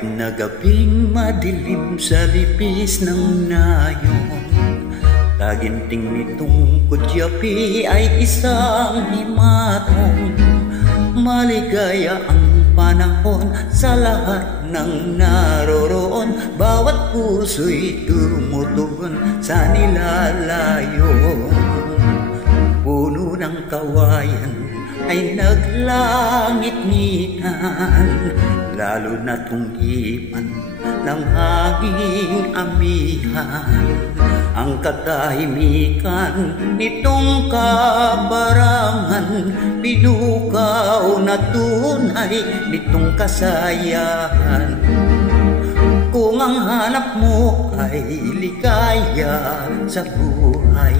Kahit na gabing madilim sa lipis ng nayon, taginting nitong kutyapi ay isang himatong. Maligaya ang panahon sa lahat ng naroroon, bawat puso'y tumutugon sa nilalayon. Puno ng kawayan ay naglangit-ngitan, lalo na tunghipan ng hanging amihan. Ang katahimikan nitong kabarangan, binukaw na tunay nitong kasayahan. Kung ang hanap mo ay ligaya sa buhay,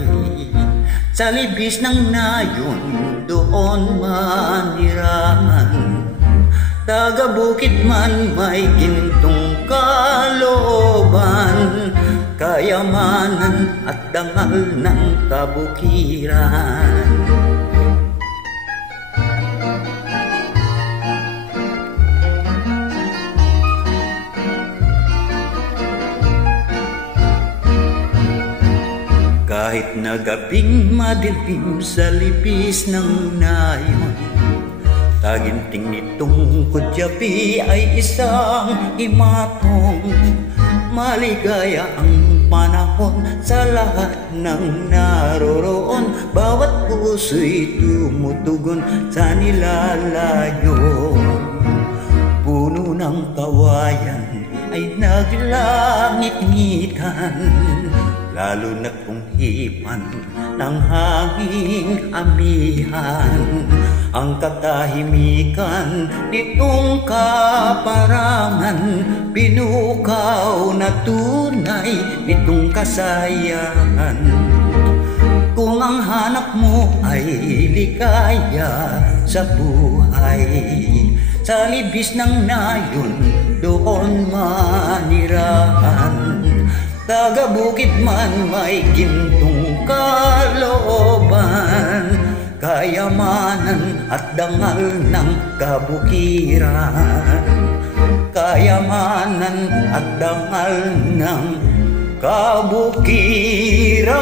sa libis ng nayon doon manirahan. Taga bukid man may gintong kalooban, kayamanan at dangal ng kabukiran. Kahit na gabing madilim sa lipis ng nayon, taginting nitong kutyapi ay isang himatong. Maligaya ang panahon sa lahat ng naroroon, bawat puso'y tumutugon sa nilalayon. Puno ng kawayan ay naglangit-ngitan, lalo na kung hipan ng hanging amihan. Ang katahimikan nitong kaparangan, binukaw na tunay nitong kasayahan. Kung ang hanap mo ay ligaya sa buhay, sa libis ng nayon doon manirahan. Taga bukid man may gintong kalooban, kayamanan at dangal ng kabukiran. Kayamanan at dangal ng kabukiran.